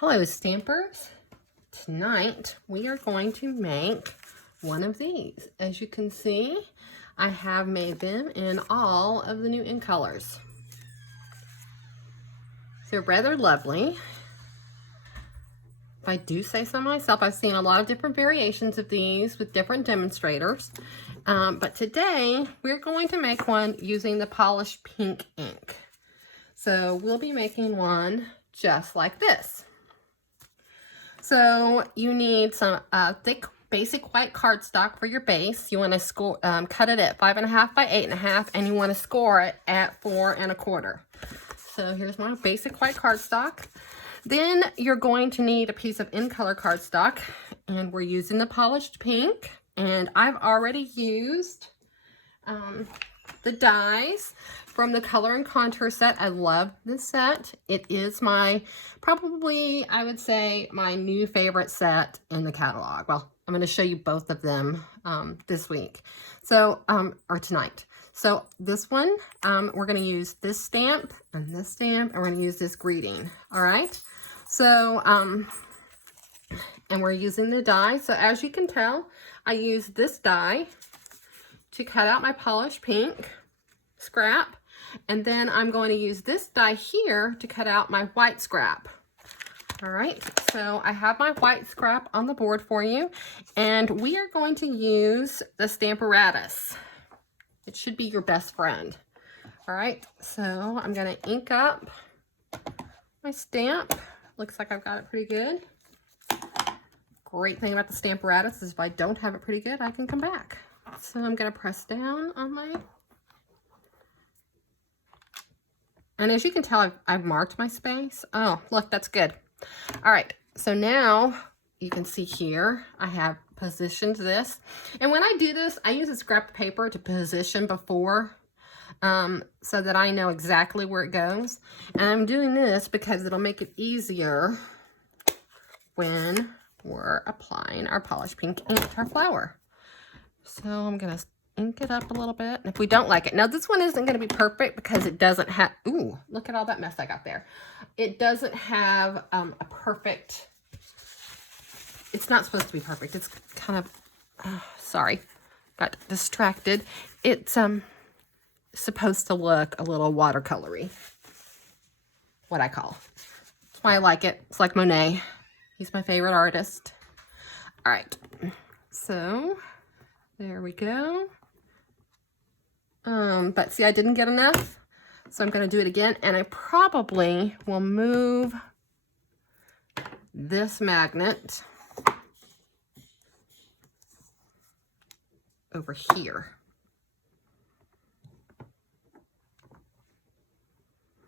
Hello Stampers. Tonight we are going to make one of these. As you can see, I have made them in all of the new ink colors. They're rather lovely. If I do say so myself, I've seen a lot of different variations of these with different demonstrators. But today we're going to make one using the polished pink ink. So we'll be making one just like this. So you need some thick basic white cardstock for your base. You want to score, cut it at 5.5 by 8.5, and you want to score it at 4.25. So here's my basic white cardstock. Then you're going to need a piece of in color cardstock, and we're using the polished pink. And I've already used the dies from the Color and Contour set. I love this set. It is my, probably, I would say, my new favorite set in the catalog. Well, I'm going to show you both of them this week. So, or tonight. So this one, we're going to use this stamp, and we're going to use this greeting. All right. So, and we're using the die. So as you can tell, I use this die to cut out my polished pink scrap, and then I'm going to use this die here to cut out my white scrap. All right, so I have my white scrap on the board for you, and we are going to use the Stamparatus. It should be your best friend. All right, so I'm going to ink up my stamp. Looks like I've got it pretty good. Great thing about the Stamparatus is if I don't have it pretty good, I can come back. So I'm going to press down on my, and as you can tell, I've marked my space. Oh, look, that's good. All right, so now you can see here, I have positioned this. And when I do this, I use a scrap paper to position before so that I know exactly where it goes. And I'm doing this because it'll make it easier when we're applying our polished pink ink to our flower. So I'm going to ink it up a little bit. And if we don't like it, now this one isn't going to be perfect because it doesn't have, ooh, look at all that mess I got there. It doesn't have a perfect, it's not supposed to be perfect. It's kind of, sorry, got distracted. It's supposed to look a little watercolory, what I call. That's why I like it. It's like Monet. He's my favorite artist. All right, so there we go. But see, I didn't get enough, so I'm going to do it again, and I probably will move this magnet over here.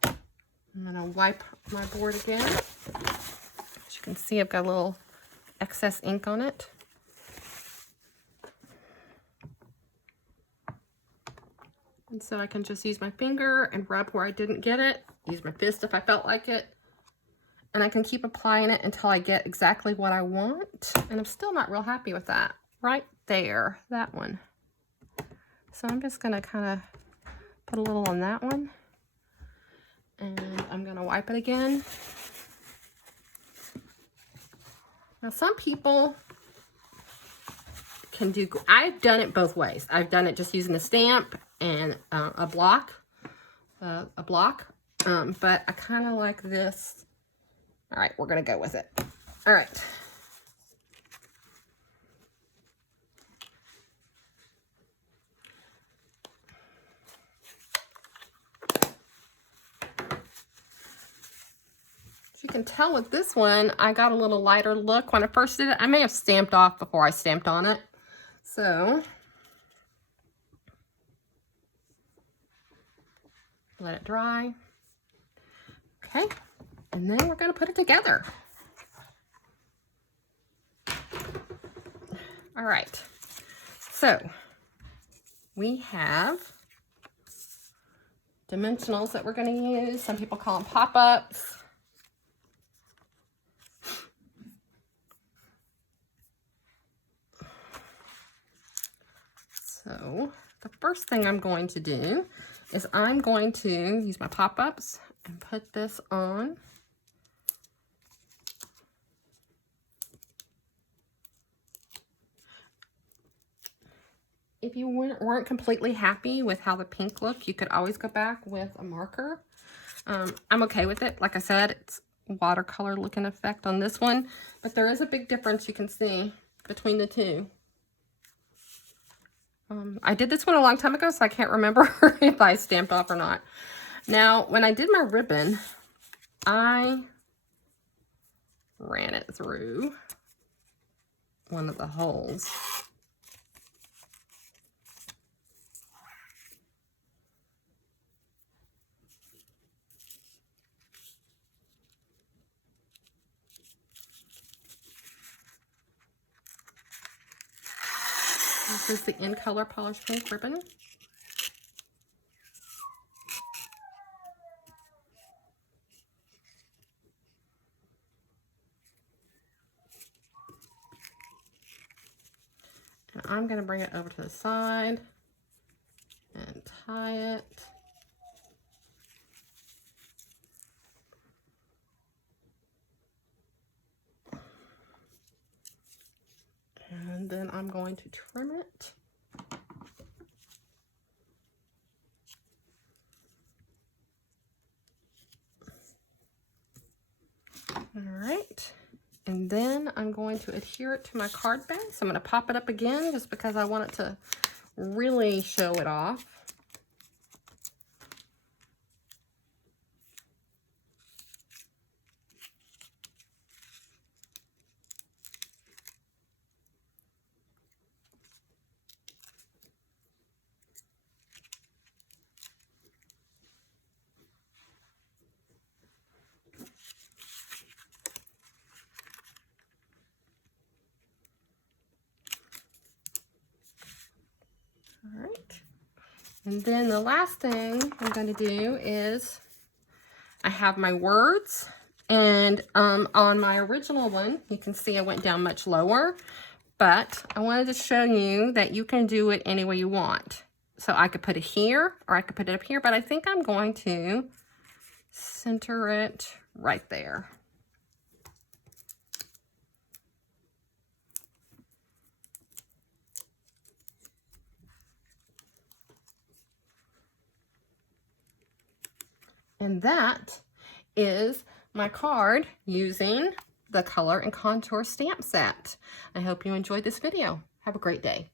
I'm going to wipe my board again. As you can see, I've got a little excess ink on it. And so I can just use my finger and rub where I didn't get it. Use my fist if I felt like it. And I can keep applying it until I get exactly what I want. And I'm still not real happy with that. Right there, that one. So I'm just going to kind of put a little on that one. And I'm going to wipe it again. Now some people can do, I've done it both ways. I've done it just using a stamp and a block, but I kind of like this. All right, we're gonna go with it. All right. As you can tell with this one, I got a little lighter look when I first did it. I may have stamped off before I stamped on it. So let it dry. Okay, and then we're going to put it together. All right, so we have dimensionals that we're going to use. Some people call them pop-ups. So the first thing I'm going to do is I'm going to use my pop-ups and put this on if you weren't completely happy with how the pink looked, you could always go back with a marker. I'm okay with it. Like I said, it's watercolor looking effect on this one, but there is a big difference you can see between the two. I did this one a long time ago, so I can't remember if I stamped off or not. Now, when I did my ribbon, I ran it through one of the holes. This is the In Color Polish Pink ribbon. And I'm going to bring it over to the side and tie it. And then I'm going to trim it. All right. And then I'm going to adhere it to my card base. I'm going to pop it up again just because I want it to really show it off. All right. And then the last thing I'm going to do is I have my words, and on my original one, you can see I went down much lower, but I wanted to show you that you can do it any way you want. So I could put it here, or I could put it up here, but I think I'm going to center it right there. And that is my card using the Color and Contour stamp set. I hope you enjoyed this video. Have a great day.